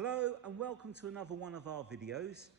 Hello and welcome to another one of our videos.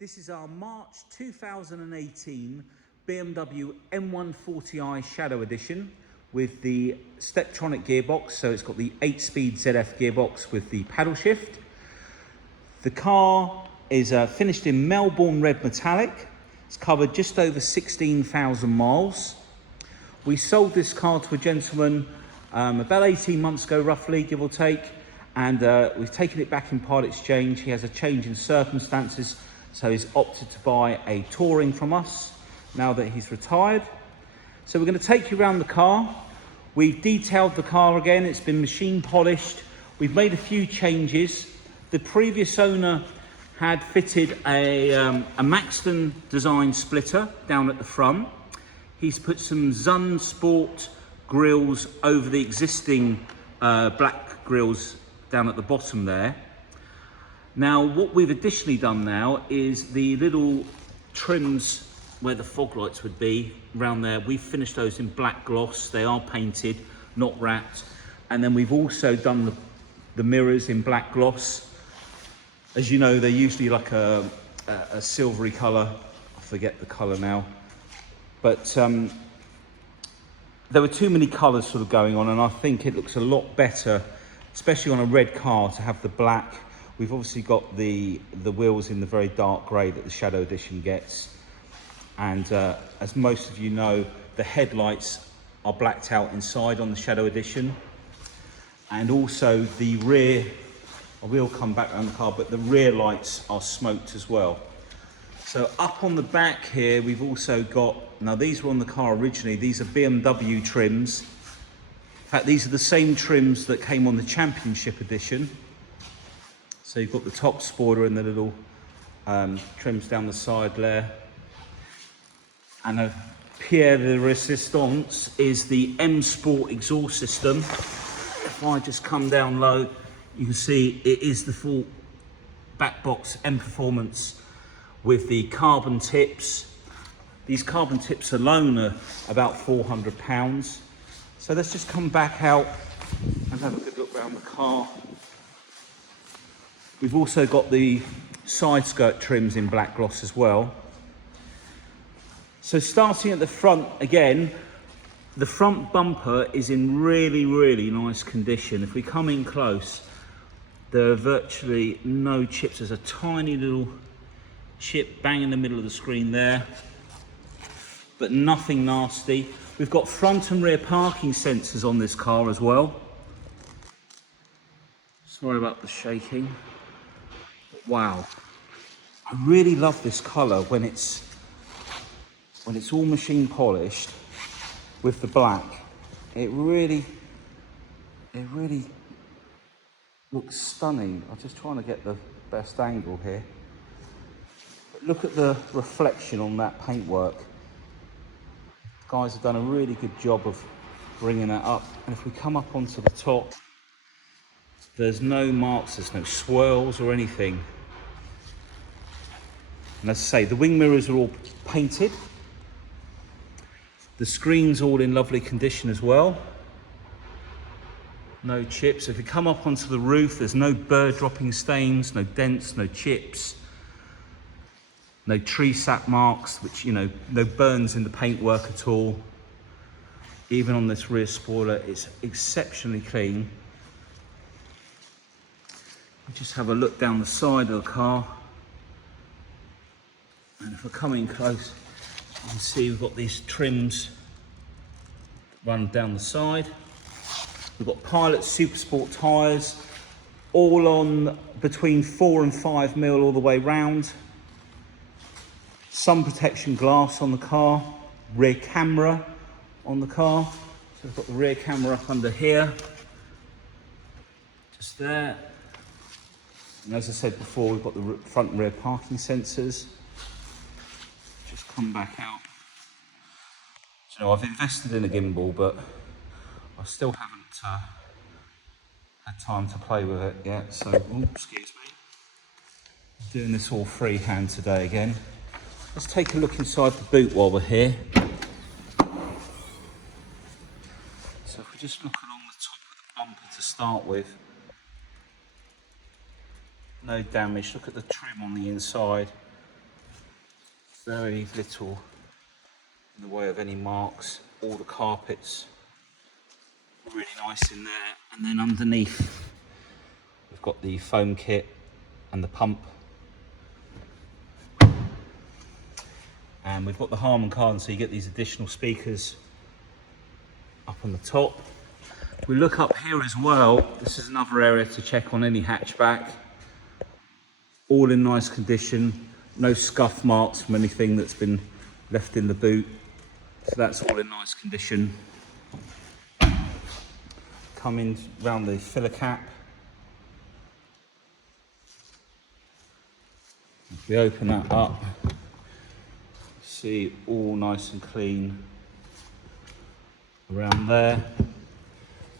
This is our March 2018 BMW M140i Shadow Edition with the Steptronic gearbox. So it's got the 8-speed ZF gearbox with the paddle shift. The car is finished in Melbourne Red Metallic. It's covered just over 16,000 miles. We sold this car to a gentleman about 18 months ago, roughly, give or take. And we've taken it back in part exchange. He has a change in circumstances, so he's opted to buy a touring from us now that he's retired. So we're going to take you around the car. We've detailed the car again. It's been machine polished. We've made a few changes. The previous owner had fitted a MAXTON design splitter down at the front. He's put some Zun Sport grills over the existing black grills down at the bottom there. Now what we've additionally done now is the little trims where the fog lights would be around there. We've finished those in black gloss. They are painted, not wrapped. And then we've also done the mirrors in black gloss. As you know, they're usually like a silvery color. I forget the color now. But there were too many colors sort of going on, and I think it looks a lot better, especially on a red car, to have the black. We've obviously got the wheels in the very dark grey that the Shadow Edition gets. And as most of you know, the headlights are blacked out inside on the Shadow Edition. And also the rear, I will come back around the car, but the rear lights are smoked as well. So up on the back here, we've also got, now these were on the car originally, these are BMW trims. In fact, these are the same trims that came on the Championship Edition. So you've got the top spoiler and the little trims down the side there. And a Pierre de Resistance is the M Sport exhaust system. If I just come down low, you can see it is the full back box M Performance with the carbon tips. These carbon tips alone are about £400. So let's just come back out and have a good look around the car. We've also got the side skirt trims in black gloss as well. So starting at the front again, the front bumper is in really, really nice condition. If we come in close, there are virtually no chips. There's a tiny little chip bang in the middle of the screen there, but nothing nasty. We've got front and rear parking sensors on this car as well. Sorry about the shaking. But wow, I really love this colour when it's all machine polished with the black. It really looks stunning. I'm just trying to get the best angle here. But look at the reflection on that paintwork. Guys have done a really good job of bringing that up. And if we come up onto the top, there's no marks, there's no swirls or anything. And as I say, the wing mirrors are all painted. The screen's all in lovely condition as well. No chips. If we come up onto the roof, there's no bird dropping stains, no dents, no chips. No tree sap marks, which, you know, no burns in the paintwork at all. Even on this rear spoiler, it's exceptionally clean. We just have a look down the side of the car. And if we're coming close, you can see we've got these trims run down the side. We've got Pilot Super Sport tyres, all on between 4 and 5 mil all the way round. Sun protection glass on the car, rear camera on the car. So we've got the rear camera up under here, just there. And as I said before, we've got the front and rear parking sensors. Just come back out. So, you know, I've invested in a gimbal, but I still haven't had time to play with it yet. So, excuse me. Doing this all freehand today again. Let's take a look inside the boot while we're here. So if we just look along the top of the bumper to start with, no damage. Look at the trim on the inside. Very little in the way of any marks. All the carpets really nice in there. And then underneath, we've got the foam kit and the pump. And we've got the HARMAN card, so you get these additional speakers up on the top. We look up here as well. This is another area to check on any hatchback. All in nice condition. No scuff marks from anything that's been left in the boot. So that's all in nice condition. Coming round the filler cap. If we open that up, see all nice and clean around there.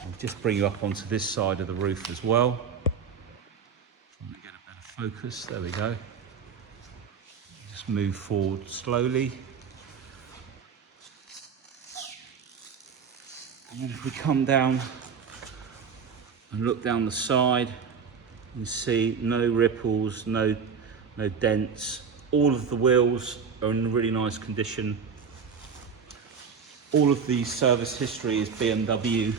I'll just bring you up onto this side of the roof as well. Trying to get a better focus. There we go. Just move forward slowly. And then if we come down and look down the side, you can see no ripples, no dents. All of the wheels are in really nice condition. All of the service history is BMW,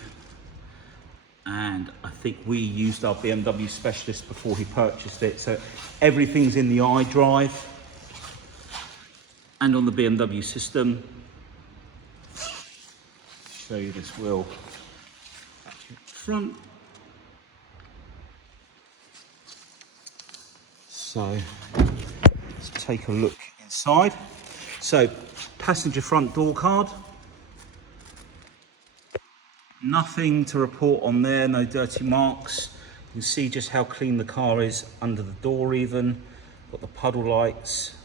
and I think we used our BMW specialist before he purchased it, so everything's in the iDrive and on the BMW system. Show you this wheel front. So let's take a look inside. So passenger front door card. Nothing to report on there, no dirty marks. You can see just how clean the car is under the door even. Got the puddle lights.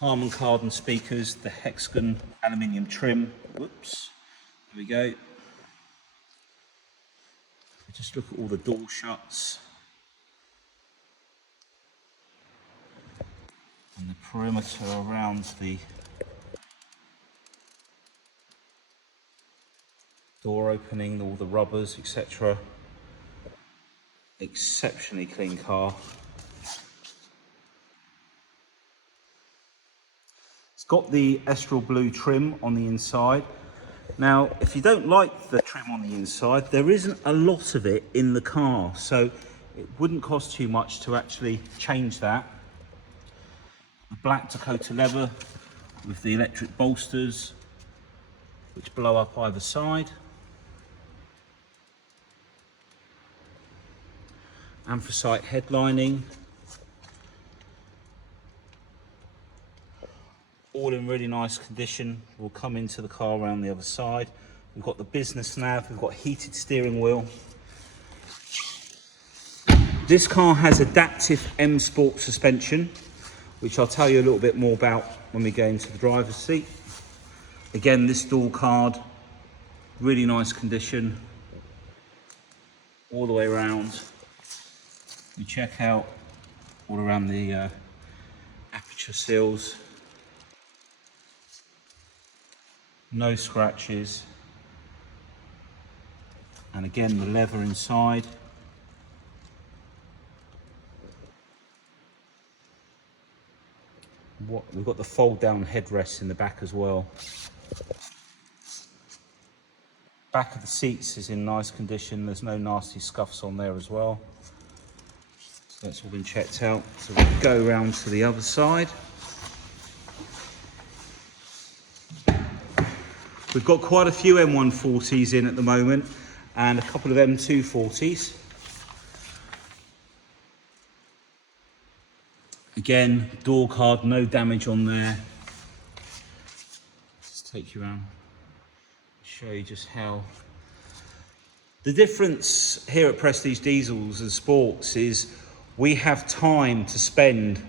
HARMAN KARDON speakers, the hexagon aluminium trim. Whoops, there we go. Just look at all the door shuts. And the perimeter around the door opening, all the rubbers, etc. Exceptionally clean car. It's got the Estral blue trim on the inside. Now, if you don't like the trim on the inside, there isn't a lot of it in the car, so it wouldn't cost too much to actually change that. The black Dakota leather with the electric bolsters, which blow up either side. Anthracite headlining. All in really nice condition. We'll come into the car around the other side. We've got the business nav, we've got heated steering wheel. This car has adaptive M Sport suspension, which I'll tell you a little bit more about when we go into the driver's seat. Again, this door card, really nice condition, all the way around. We check out all around the aperture seals. No scratches. And again, the leather inside. We've got the fold down headrests in the back as well. Back of the seats is in nice condition. There's no nasty scuffs on there as well. So that's all been checked out. So we'll go around to the other side. We've got quite a few M140s in at the moment and a couple of M240s. Again, door card, no damage on there. Just take you around, show you just how. The difference here at Prestige Diesels and Sports is we have time to spend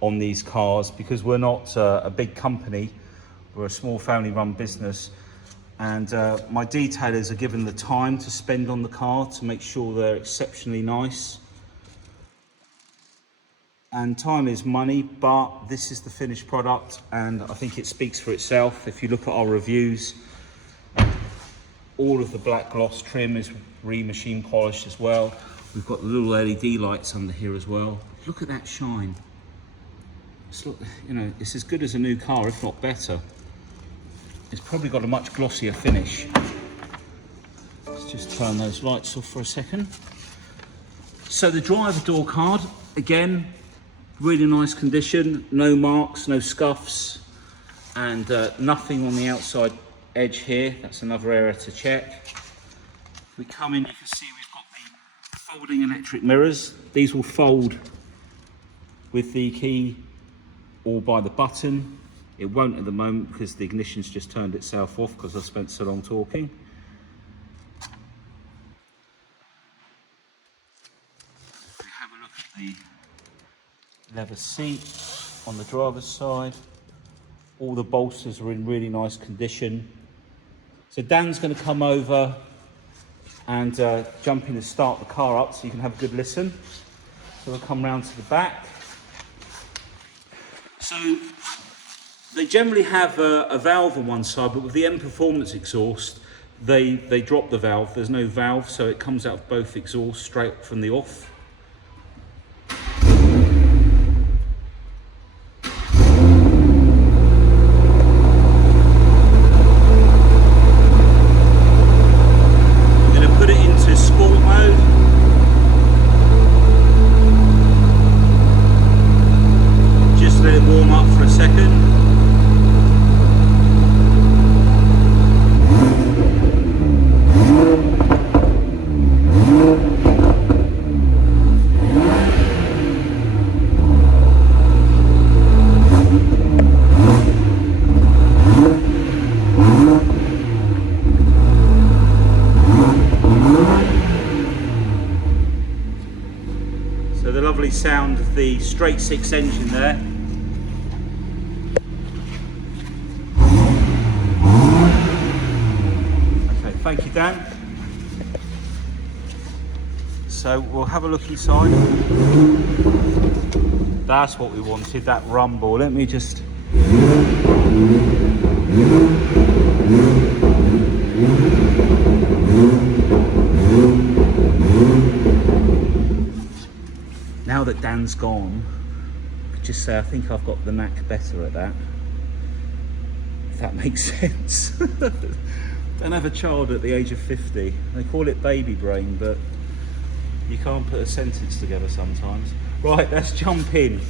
on these cars because we're not a big company. We're a small family run business, and my detailers are given the time to spend on the car to make sure they're exceptionally nice. And time is money, but this is the finished product and I think it speaks for itself. If you look at our reviews, all of the black gloss trim is re-machine polished as well. We've got the little LED lights under here as well. Look at that shine. It's, look, you know, it's as good as a new car, if not better. It's probably got a much glossier finish. Let's just turn those lights off for a second. So the driver door card, again, really nice condition, no marks, no scuffs, and nothing on the outside edge here. That's another area to check. We come in, you can see we've got the folding electric mirrors. These will fold with the key or by the button. It won't at the moment because the ignition's just turned itself off because I spent so long talking. We have a look at the leather seat on the driver's side. All the bolsters are in really nice condition. So Dan's going to come over and jump in and start the car up so you can have a good listen. So we'll come round to the back. So they generally have a valve on one side, but with the M Performance exhaust, they drop the valve. There's no valve, so it comes out of both exhausts straight from the off. So the lovely sound of the straight six engine there. Okay, thank you, Dan. So we'll have a look inside. That's what we wanted, that rumble. Let me just... Now that Dan's gone, I could just say I think I've got the knack better at that. If that makes sense. Don't have a child at the age of 50. They call it baby brain, but you can't put a sentence together sometimes. Right, let's jump in.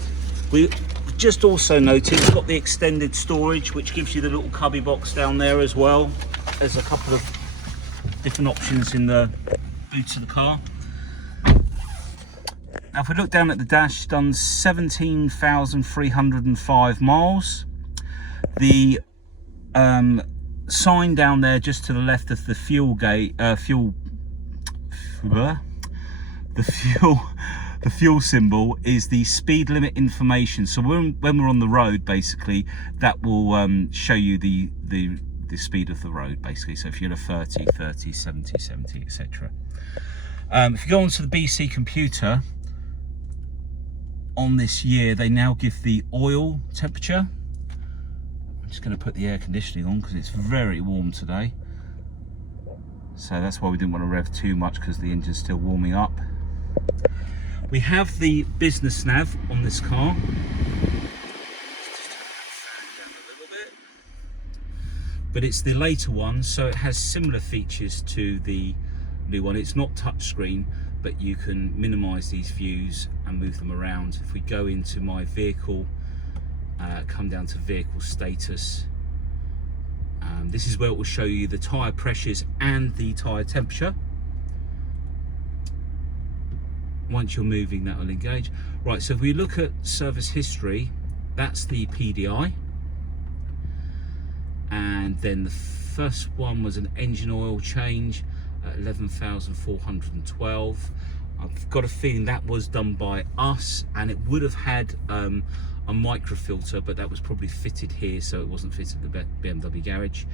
We just also noticed we've got the extended storage, which gives you the little cubby box down there as well. There's a couple of different options in the boot of the car. Now, if we look down at the dash, done 17,305 miles. The sign down there just to the left of the fuel gate, the fuel symbol is the speed limit information. So when we're on the road, basically, that will show you the speed of the road, basically. So if you're at 30, 30, 70, 70, etc. If you go onto the BC computer, on this year, they now give the oil temperature. I'm just going to put the air conditioning on because it's very warm today. So that's why we didn't want to rev too much, because the engine's still warming up. We have the business nav on this car. Let's just turn that fan down a little bit. But it's the later one, so it has similar features to the new one. It's not touchscreen, but you can minimize these views and move them around. If we go into my vehicle, come down to vehicle status, this is where it will show you the tyre pressures and the tyre temperature. Once you're moving, that will engage. Right, so if we look at service history, that's the PDI. And then the first one was an engine oil change at 11,412. I've got a feeling that was done by us, and it would have had a microfilter, but that was probably fitted here, so it wasn't fitted at the BMW garage.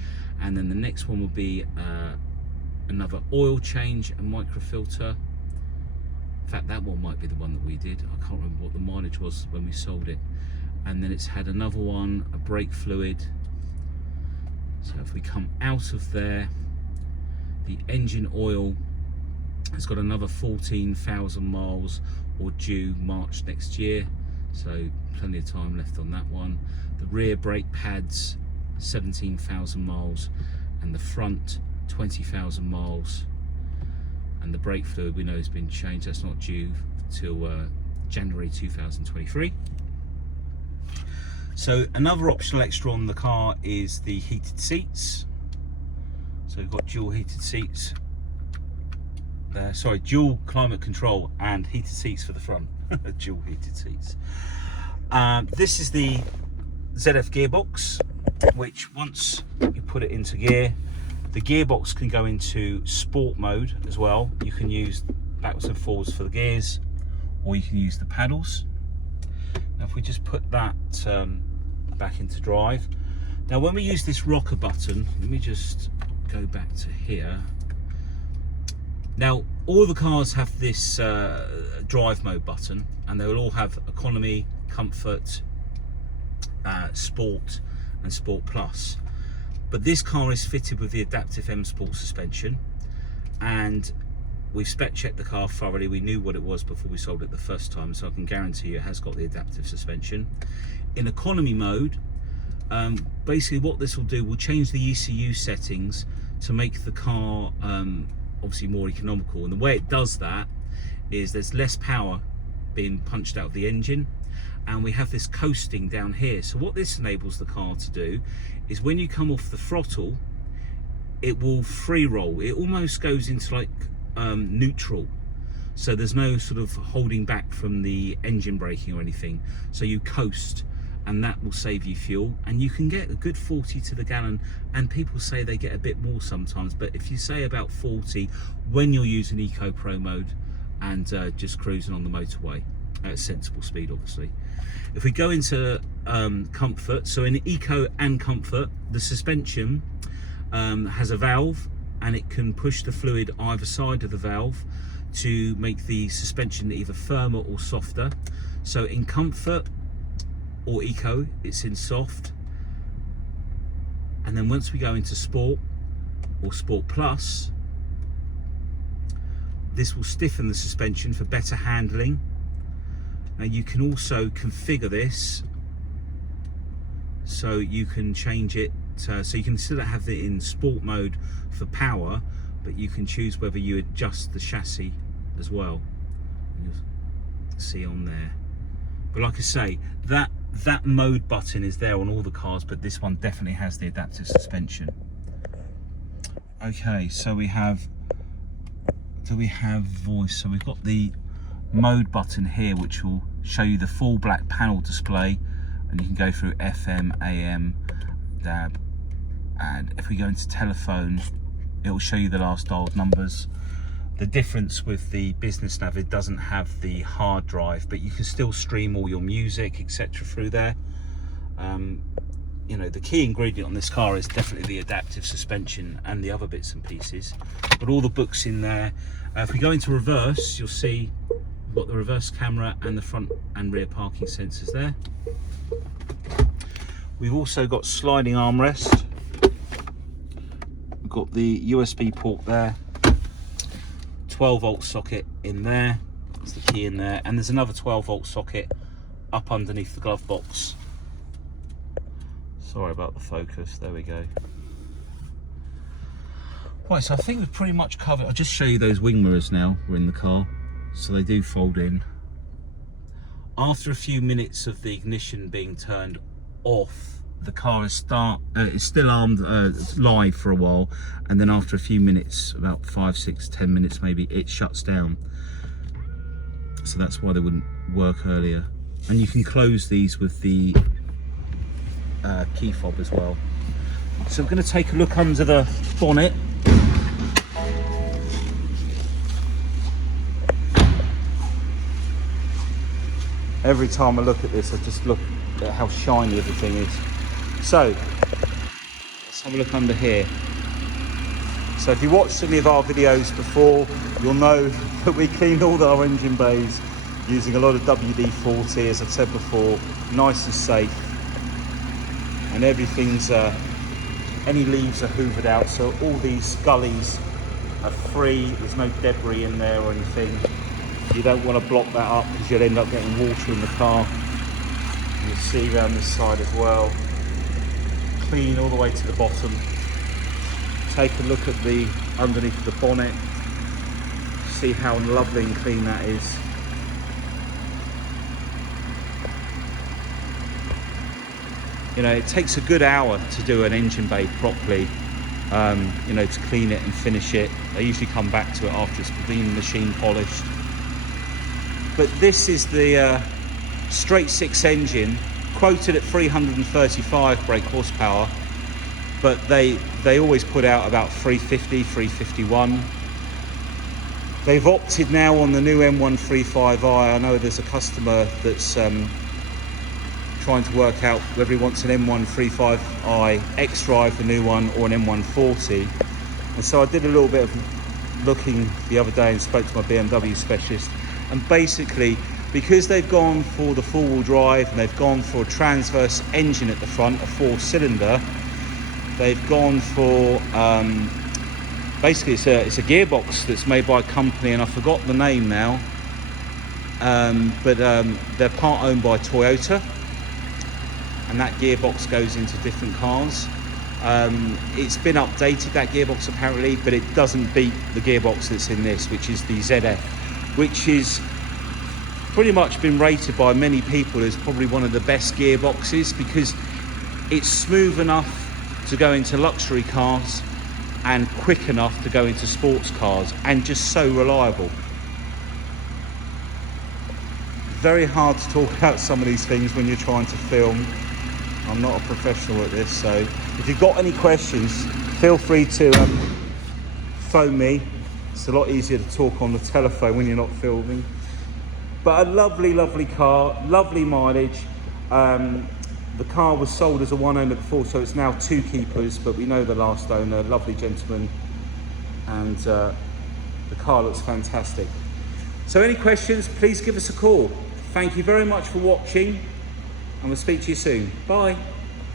And then the next one will be another oil change and microfilter. In fact, that one might be the one that we did. I can't remember what the mileage was when we sold it. And then it's had another one, a brake fluid. So if we come out of there, the engine oil It's got another 14,000 miles, or due March next year, so plenty of time left on that one. The rear brake pads, 17,000 miles, and the front 20,000 miles. And the brake fluid we know has been changed, that's not due till January 2023. So another optional extra on the car is the heated seats. So we've got dual heated seats, dual climate control and heated seats for the front. Dual heated seats. This is the ZF gearbox, which once you put it into gear, the gearbox can go into sport mode as well. You can use backwards and forwards for the gears, or you can use the paddles. Now if we just put that back into drive. Now when we use this rocker button, let me just go back to here. Now all the cars have this drive mode button, and they will all have economy, comfort, sport and sport plus. But this car is fitted with the adaptive M Sport suspension, and we've spec checked the car thoroughly. We knew what it was before we sold it the first time, so I can guarantee you it has got the adaptive suspension. In economy mode, basically what this will do, will change the ECU settings to make the car obviously more economical. And the way it does that is there's less power being punched out of the engine, and we have this coasting down here. So what this enables the car to do is when you come off the throttle, it will free roll. It almost goes into like neutral, so there's no sort of holding back from the engine braking or anything, so you coast, and that will save you fuel, and you can get a good 40 to the gallon, and people say they get a bit more sometimes, but if you say about 40 when you're using Eco Pro mode and just cruising on the motorway at a sensible speed, obviously. If we go into comfort, so in Eco and Comfort, the suspension has a valve, and it can push the fluid either side of the valve to make the suspension either firmer or softer. So in Comfort or Eco, it's in soft, and then once we go into Sport or Sport Plus, this will stiffen the suspension for better handling. Now you can also configure this, so you can change it so you can still have it in sport mode for power, but you can choose whether you adjust the chassis as well. You'll see on there. But like I say, that mode button is there on all the cars, but this one definitely has the adaptive suspension. Okay, so we have, do we have voice? So we've got the mode button here, which will show you the full black panel display, and you can go through FM, AM, DAB, and if we go into telephone, it will show you the last dialed numbers. The difference with the business nav, it doesn't have the hard drive, but you can still stream all your music, etc. through there. You know, the key ingredient on this car is definitely the adaptive suspension and the other bits and pieces, but all the books in there. If we go into reverse, you'll see we've got the reverse camera and the front and rear parking sensors there. We've also got sliding armrest. We've got the USB port there, 12-volt socket in there, that's the key in there, and there's another 12-volt socket up underneath the glove box. Sorry about the focus, there we go. Right, so I think we've pretty much covered. I'll just show you those wing mirrors now. We're in the car, so they do fold in. After a few minutes of the ignition being turned off, the car is still armed live for a while, and then after a few minutes, about 5, 6, 10 minutes maybe, it shuts down. So that's why they wouldn't work earlier. And you can close these with the key fob as well. So I'm going to take a look under the bonnet. Every time I look at this, I just look at how shiny everything is. So let's have a look under here. So if you watched any of our videos before, you'll know that we cleaned all our engine bays using a lot of WD-40, as I've said before, nice and safe. And everything's, any leaves are hoovered out, so all these gullies are free. There's no debris in there or anything. You don't want to block that up because you'll end up getting water in the car. You'll see around this side as well. Clean all the way to the bottom. Take a look at the underneath the bonnet. See how lovely and clean that is. You know, it takes a good hour to do an engine bay properly, you know, to clean it and finish it. They usually come back to it after it's been machine polished. But this is the straight six engine, quoted at 335 brake horsepower, but they always put out about 350, 351. They've opted now on the new M140i. I know there's a customer that's trying to work out whether he wants an M140i X-Drive, the new one, or an M140. And so I did a little bit of looking the other day and spoke to my BMW specialist. And basically, because they've gone for the four-wheel drive and they've gone for a transverse engine at the front, a 4-cylinder, they've gone for, basically it's a gearbox that's made by a company, and I forgot the name now, but they're part owned by Toyota. And that gearbox goes into different cars. It's been updated, that gearbox apparently, but it doesn't beat the gearbox that's in this, which is the ZF, which is pretty much been rated by many people as probably one of the best gearboxes, because it's smooth enough to go into luxury cars and quick enough to go into sports cars, and just so reliable. Very hard to talk about some of these things when you're trying to film. I'm not a professional at this, so if you've got any questions, feel free to phone me. It's a lot easier to talk on the telephone when you're not filming. But a lovely, lovely car, lovely mileage. The car was sold as a one owner before, so it's now two keepers, but we know the last owner, lovely gentleman, and the car looks fantastic. So any questions, please give us a call. Thank you very much for watching, and we'll speak to you soon. Bye.